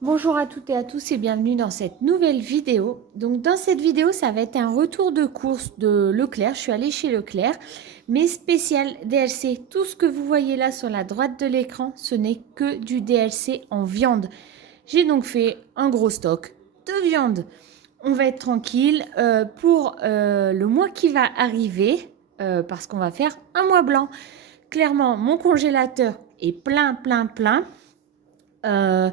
Bonjour à toutes et à tous et bienvenue dans cette nouvelle vidéo. Donc dans cette vidéo, ça va être un retour de course de Leclerc. Je suis allée chez Leclerc, mais spécial DLC. Tout ce que vous voyez là sur la droite de l'écran, ce n'est que du DLC en viande. J'ai donc fait un gros stock de viande. On va être tranquille pour le mois qui va arriver, parce qu'on va faire un mois blanc. Clairement, mon congélateur est plein. Euh,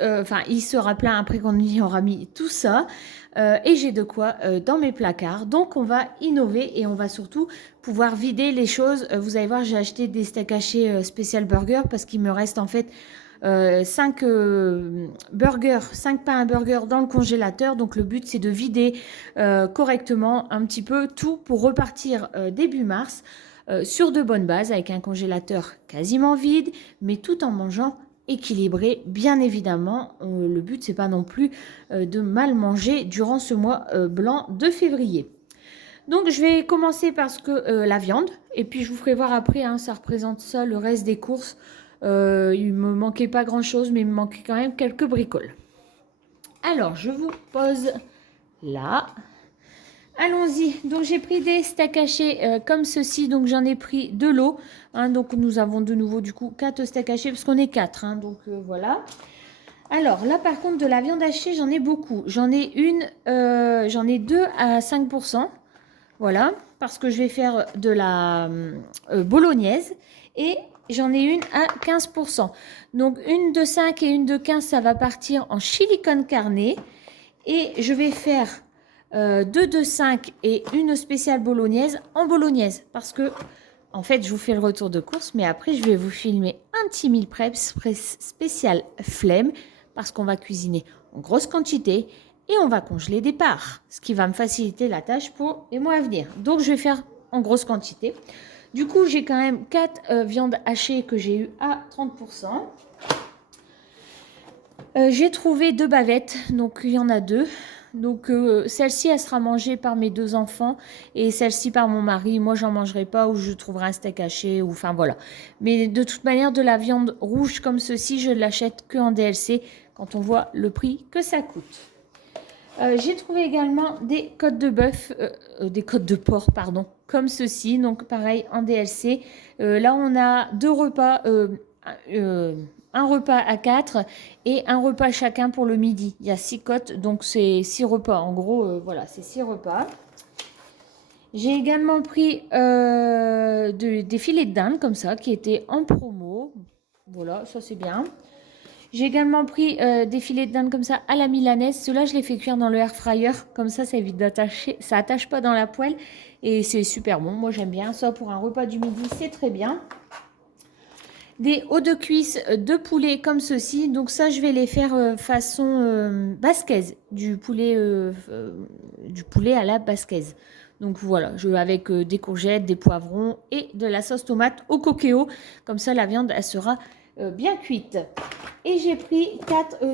Enfin, il sera plein après qu'on y aura mis tout ça. Et j'ai de quoi dans mes placards. Donc, on va innover et on va surtout pouvoir vider les choses. Vous allez voir, j'ai acheté des steaks hachés spécial burger parce qu'il me reste en fait 5 burgers, 5 pains à burger dans le congélateur. Donc, le but, c'est de vider correctement un petit peu tout pour repartir début mars sur de bonnes bases avec un congélateur quasiment vide, mais tout en mangeant équilibré, bien évidemment. Le but, c'est pas non plus de mal manger durant ce mois blanc de février. Donc, je vais commencer par la viande, et puis je vous ferai voir après, hein, ça représente ça, le reste des courses. Il me manquait pas grand-chose, mais il me manquait quand même quelques bricoles. Alors, je vous pose là. Allons-y. Donc, j'ai pris des steaks hachés comme ceci. Donc, j'en ai pris de l'eau. Hein, donc, nous avons de nouveau, du coup, 4 steaks hachés parce qu'on est 4. Hein, donc, voilà. Alors, là, par contre, de la viande hachée, j'en ai beaucoup. J'en ai 2 à 5%. Voilà. Parce que je vais faire de la bolognaise. Et j'en ai une à 15%. Donc, une de 5 et une de 15, ça va partir en chili con carne. Et je vais faire 2 de 5 et une spéciale bolognaise en bolognaise. Parce que, en fait, je vous fais le retour de course, mais après, je vais vous filmer un petit meal prep spécial flemme. Parce qu'on va cuisiner en grosse quantité et on va congeler des parts. Ce qui va me faciliter la tâche pour les mois à venir. Donc, je vais faire en grosse quantité. Du coup, j'ai quand même 4 viandes hachées que j'ai eu à 30%. J'ai trouvé 2 bavettes, donc il y en a 2. Donc celle-ci, elle sera mangée par mes 2 enfants et celle-ci par mon mari. Moi, j'en mangerai pas ou je trouverai un steak haché ou enfin voilà. Mais de toute manière, de la viande rouge comme ceci, je ne l'achète que en DLC quand on voit le prix que ça coûte. J'ai trouvé également des côtes de bœuf, des côtes de porc, pardon, comme ceci. Donc pareil en DLC. Là, on a 2 repas. Un repas à 4 et un repas chacun pour le midi. Il y a 6 côtes, donc c'est 6 repas. En gros, voilà, c'est 6 repas. J'ai également pris des filets de dinde comme ça, qui étaient en promo. Voilà, ça c'est bien. J'ai également pris des filets de dinde comme ça à la milanaise. Ceux-là, je les fais cuire dans le air fryer. Comme ça évite d'attacher. Ça attache pas dans la poêle. Et c'est super bon. Moi, j'aime bien ça pour un repas du midi. C'est très bien. Des hauts de cuisse de poulet comme ceci. Donc ça, je vais les faire façon basquaise. Du poulet à la basquaise. Donc voilà, avec des courgettes, des poivrons et de la sauce tomate au coquéo. Comme ça, la viande, elle sera bien cuite. Et j'ai pris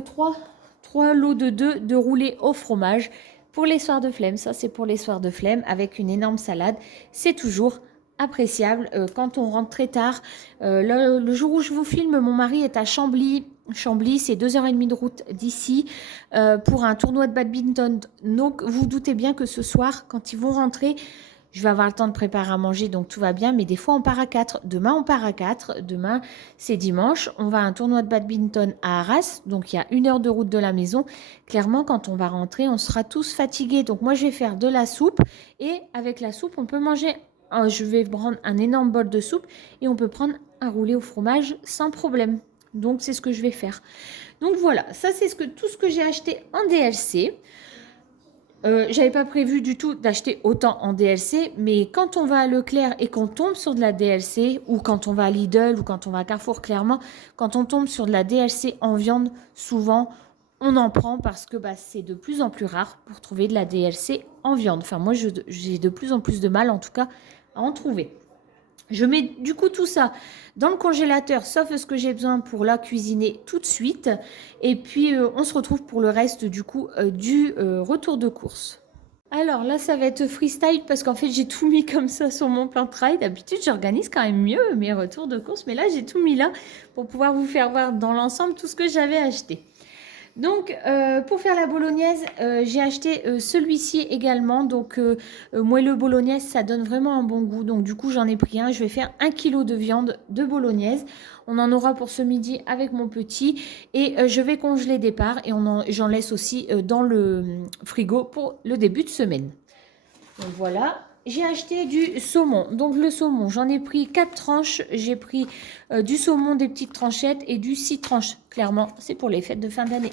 3 lots de 2 de roulés au fromage pour les soirs de flemme. Ça, c'est pour les soirs de flemme avec une énorme salade. C'est toujours appréciable quand on rentre très tard. Le jour où je vous filme, mon mari est à Chambly. Chambly, c'est 2h30 de route d'ici pour un tournoi de badminton. Donc, vous doutez bien que ce soir, quand ils vont rentrer, je vais avoir le temps de préparer à manger, donc tout va bien. Mais des fois, on part à 4. Demain, on part à 4. Demain, c'est dimanche. On va à un tournoi de badminton à Arras. Donc, il y a 1 heure de route de la maison. Clairement, quand on va rentrer, on sera tous fatigués. Donc, moi, je vais faire de la soupe. Et avec la soupe, on peut manger. Je vais prendre un énorme bol de soupe. Et on peut prendre un roulé au fromage sans problème. Donc, c'est ce que je vais faire. Donc, voilà. Ça, c'est tout ce que j'ai acheté en DLC. J'avais pas prévu du tout d'acheter autant en DLC, mais quand on va à Leclerc et qu'on tombe sur de la DLC, ou quand on va à Lidl, ou quand on va à Carrefour, clairement, quand on tombe sur de la DLC en viande, souvent, on en prend parce que c'est de plus en plus rare pour trouver de la DLC en viande. Enfin, moi, j'ai de plus en plus de mal, en tout cas, à en trouver. Je mets du coup tout ça dans le congélateur, sauf ce que j'ai besoin pour la cuisiner tout de suite. Et puis, on se retrouve pour le reste du coup du retour de course. Alors là, ça va être freestyle parce qu'en fait, j'ai tout mis comme ça sur mon plan de travail. D'habitude, j'organise quand même mieux mes retours de course. Mais là, j'ai tout mis là pour pouvoir vous faire voir dans l'ensemble tout ce que j'avais acheté. Donc, pour faire la bolognaise, j'ai acheté celui-ci également. Donc, moelleux bolognaise, ça donne vraiment un bon goût. Donc, du coup, j'en ai pris un. Je vais faire 1 kg de viande de bolognaise. On en aura pour ce midi avec mon petit. Et je vais congeler des parts. Et j'en laisse aussi dans le frigo pour le début de semaine. Donc, voilà. J'ai acheté du saumon. Donc, le saumon, j'en ai pris 4 tranches. J'ai pris du saumon, des petites tranchettes et du 6 tranches. Clairement, c'est pour les fêtes de fin d'année.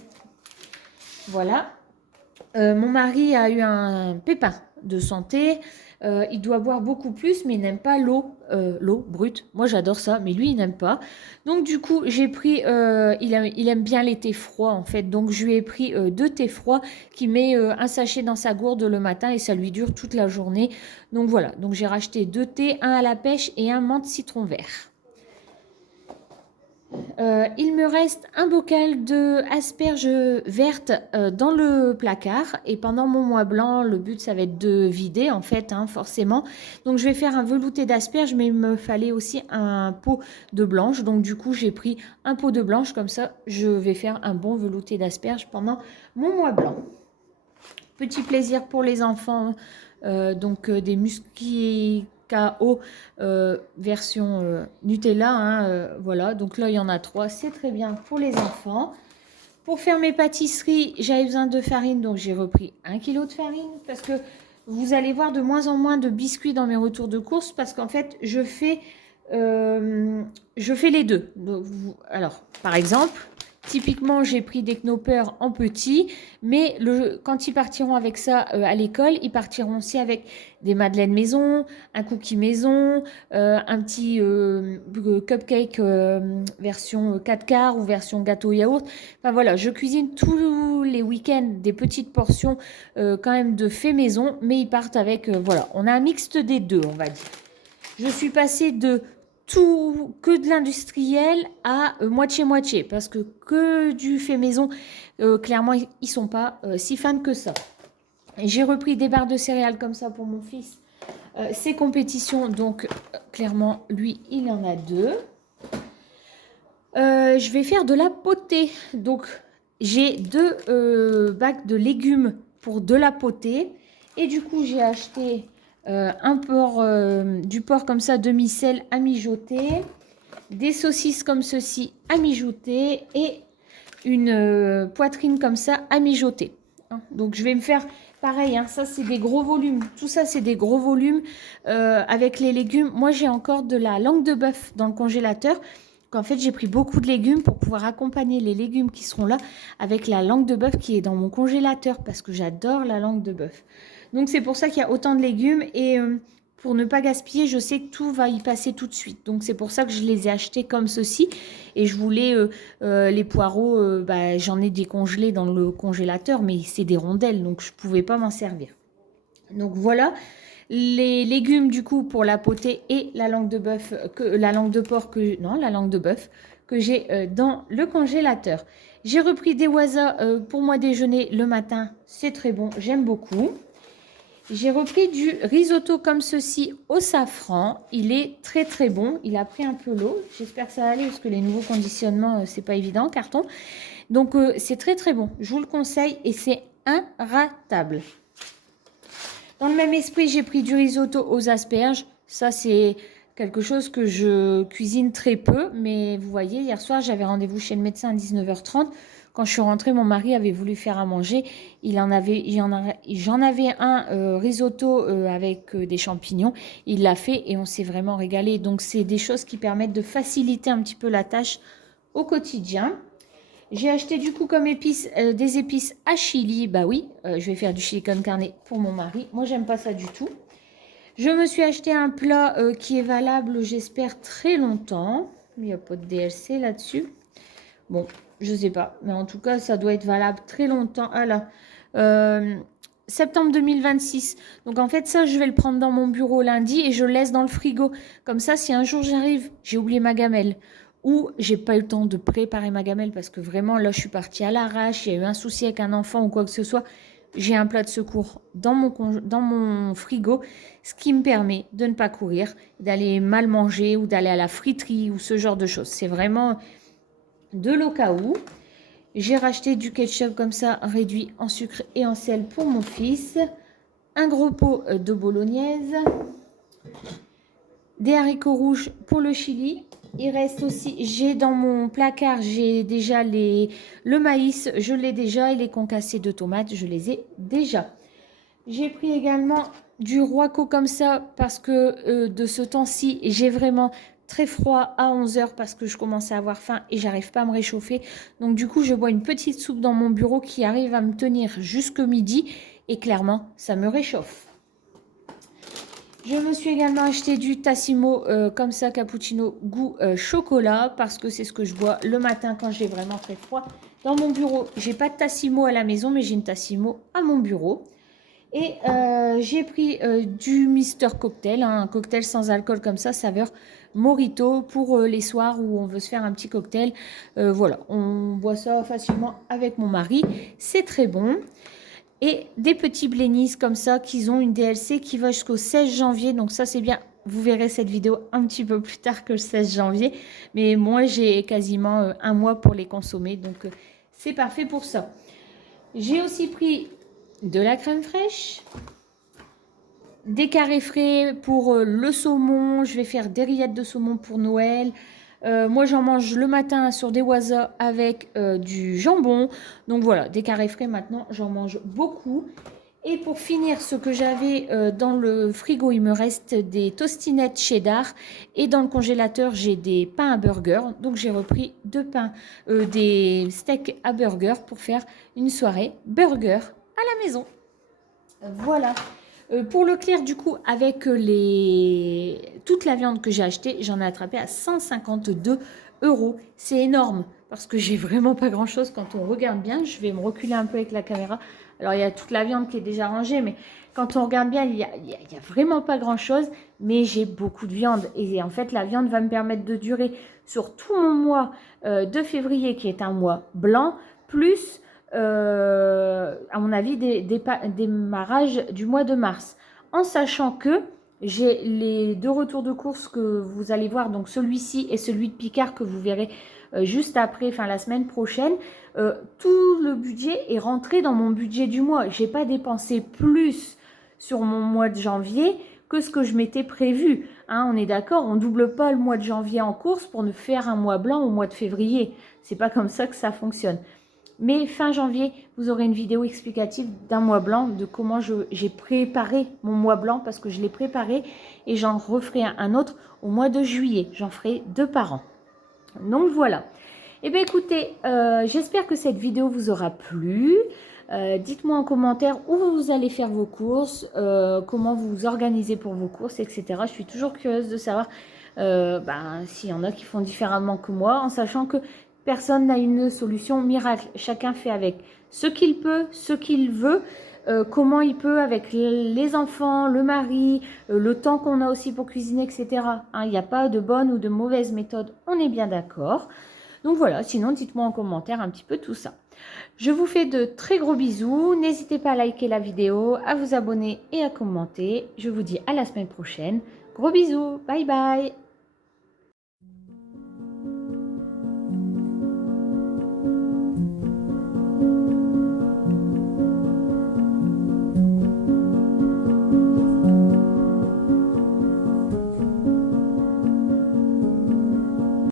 Voilà. Mon mari a eu un pépin de santé. Il doit boire beaucoup plus, mais il n'aime pas l'eau brute. Moi, j'adore ça, mais lui, il n'aime pas. Donc, du coup, j'ai pris... il aime bien les thés froids, en fait. Donc, je lui ai pris 2 thés froids qui met un sachet dans sa gourde le matin et ça lui dure toute la journée. Donc, voilà. Donc, j'ai racheté 2 thés, un à la pêche et un menthe citron vert. Il me reste un bocal de asperges vertes dans le placard et pendant mon mois blanc, le but ça va être de vider en fait, hein, forcément. Donc je vais faire un velouté d'asperges, mais il me fallait aussi un pot de blanche. Donc du coup j'ai pris un pot de blanche, comme ça je vais faire un bon velouté d'asperges pendant mon mois blanc. Petit plaisir pour les enfants, des musquis KO version Nutella, hein, voilà, donc là il y en a 3, c'est très bien pour les enfants. Pour faire mes pâtisseries, j'avais besoin de farine, donc j'ai repris 1 kg de farine parce que vous allez voir de moins en moins de biscuits dans mes retours de course parce qu'en fait je fais les deux. Donc, alors par exemple, typiquement, j'ai pris des knoppers en petit, mais quand ils partiront avec ça à l'école, ils partiront aussi avec des madeleines maison, un cookie maison, un petit cupcake version 4 quarts ou version gâteau yaourt. Enfin voilà, je cuisine tous les week-ends des petites portions quand même de fait maison, mais ils partent avec, voilà, on a un mixte des deux, on va dire. Je suis passée de tout que de l'industriel à moitié-moitié parce que du fait maison, clairement, ils sont pas si fans que ça. J'ai repris des barres de céréales comme ça pour mon fils. Ses compétitions, donc clairement, lui, il en a 2. Je vais faire de la potée. Donc, j'ai 2 bacs de légumes pour de la potée. Et du coup, j'ai acheté du porc comme ça, demi-sel à mijoter, des saucisses comme ceci à mijoter et une poitrine comme ça à mijoter. Donc, je vais me faire pareil, hein, ça c'est des gros volumes. Tout ça c'est des gros volumes avec les légumes. Moi, j'ai encore de la langue de bœuf dans le congélateur. En fait, j'ai pris beaucoup de légumes pour pouvoir accompagner les légumes qui seront là avec la langue de bœuf qui est dans mon congélateur parce que j'adore la langue de bœuf. Donc, c'est pour ça qu'il y a autant de légumes et pour ne pas gaspiller, je sais que tout va y passer tout de suite. Donc, c'est pour ça que je les ai achetés comme ceci. Et je voulais les poireaux, j'en ai décongelés dans le congélateur, mais c'est des rondelles, donc je ne pouvais pas m'en servir. Donc, voilà. Les légumes du coup pour la potée et la langue de bœuf, la langue de bœuf que j'ai dans le congélateur. J'ai repris des waza pour moi déjeuner le matin, c'est très bon, j'aime beaucoup. J'ai repris du risotto comme ceci au safran, il est très très bon, il a pris un peu l'eau, j'espère que ça va aller parce que les nouveaux conditionnements c'est pas évident, carton. Donc c'est très très bon, je vous le conseille et c'est inratable. Dans le même esprit, j'ai pris du risotto aux asperges. Ça, c'est quelque chose que je cuisine très peu. Mais vous voyez, hier soir, j'avais rendez-vous chez le médecin à 19h30. Quand je suis rentrée, mon mari avait voulu faire à manger. J'en avais un risotto avec des champignons. Il l'a fait et on s'est vraiment régalé. Donc, c'est des choses qui permettent de faciliter un petit peu la tâche au quotidien. J'ai acheté du coup comme épices des épices à chili. Bah oui, je vais faire du chili con carne pour mon mari. Moi, j'aime pas ça du tout. Je me suis acheté un plat qui est valable, j'espère, très longtemps. Il n'y a pas de DLC là-dessus. Bon, je sais pas. Mais en tout cas, ça doit être valable très longtemps. Ah là, septembre 2026. Donc en fait, ça, je vais le prendre dans mon bureau lundi et je le laisse dans le frigo. Comme ça, si un jour j'arrive, j'ai oublié ma gamelle ou j'ai pas eu le temps de préparer ma gamelle parce que vraiment là je suis partie à l'arrache, il y a eu un souci avec un enfant ou quoi que ce soit, j'ai un plat de secours dans mon frigo, ce qui me permet de ne pas courir, d'aller mal manger ou d'aller à la friterie ou ce genre de choses. C'est vraiment de l'au cas où. J'ai racheté du ketchup comme ça, réduit en sucre et en sel pour mon fils. Un gros pot de bolognaise. Des haricots rouges pour le chili. Il reste aussi, j'ai dans mon placard, j'ai déjà le maïs, je l'ai déjà, et les concassés de tomates, je les ai déjà. J'ai pris également du Roico comme ça parce que de ce temps-ci, j'ai vraiment très froid à 11 h parce que je commence à avoir faim et j'arrive pas à me réchauffer. Donc du coup, je bois une petite soupe dans mon bureau qui arrive à me tenir jusque midi et clairement, ça me réchauffe. Je me suis également acheté du Tassimo comme ça, cappuccino goût chocolat, parce que c'est ce que je bois le matin quand j'ai vraiment très froid. Dans mon bureau, j'ai pas de Tassimo à la maison, mais j'ai une Tassimo à mon bureau. Et j'ai pris du Mister Cocktail, hein, un cocktail sans alcool comme ça, saveur Mojito, pour les soirs où on veut se faire un petit cocktail. Voilà, on boit ça facilement avec mon mari, c'est très bon. Et des petits blénis comme ça, qui ont une DLC qui va jusqu'au 16 janvier. Donc ça, c'est bien. Vous verrez cette vidéo un petit peu plus tard que le 16 janvier. Mais moi, j'ai quasiment un mois pour les consommer. Donc, c'est parfait pour ça. J'ai aussi pris de la crème fraîche. Des carrés frais pour le saumon. Je vais faire des rillettes de saumon pour Noël. Moi, j'en mange le matin sur des waza avec du jambon. Donc voilà, des carrés frais maintenant, j'en mange beaucoup. Et pour finir, ce que j'avais dans le frigo, il me reste des tostinettes cheddar. Et dans le congélateur, j'ai des pains à burger. Donc j'ai repris des steaks à burger pour faire une soirée burger à la maison. Voilà. Pour le clair, du coup, avec toute la viande que j'ai achetée, j'en ai attrapé à 152 €. C'est énorme parce que j'ai vraiment pas grand-chose quand on regarde bien. Je vais me reculer un peu avec la caméra. Alors, il y a toute la viande qui est déjà rangée, mais quand on regarde bien, il y a vraiment pas grand-chose. Mais j'ai beaucoup de viande. Et en fait, la viande va me permettre de durer sur tout mon mois de février, qui est un mois blanc, plus... à mon avis, des démarrages du mois de mars. En sachant que j'ai les deux retours de course que vous allez voir, donc celui-ci et celui de Picard que vous verrez juste après, enfin la semaine prochaine. Tout le budget est rentré dans mon budget du mois. J'ai pas dépensé plus sur mon mois de janvier que ce que je m'étais prévu. Hein, on est d'accord, on double pas le mois de janvier en course pour ne faire un mois blanc au mois de février. C'est pas comme ça que ça fonctionne. Mais fin janvier, vous aurez une vidéo explicative d'un mois blanc, de comment j'ai préparé mon mois blanc, parce que je l'ai préparé et j'en referai un autre au mois de juillet. J'en ferai 2 par an. Donc voilà. Eh bien écoutez, j'espère que cette vidéo vous aura plu. Dites-moi en commentaire où vous allez faire vos courses, comment vous vous organisez pour vos courses, etc. Je suis toujours curieuse de savoir s'il y en a qui font différemment que moi, en sachant que personne n'a une solution miracle. Chacun fait avec ce qu'il peut, ce qu'il veut, comment il peut avec les enfants, le mari, le temps qu'on a aussi pour cuisiner, etc. Hein, il n'y a pas de bonne ou de mauvaise méthode, on est bien d'accord. Donc voilà, sinon dites-moi en commentaire un petit peu tout ça. Je vous fais de très gros bisous. N'hésitez pas à liker la vidéo, à vous abonner et à commenter. Je vous dis à la semaine prochaine. Gros bisous, bye bye.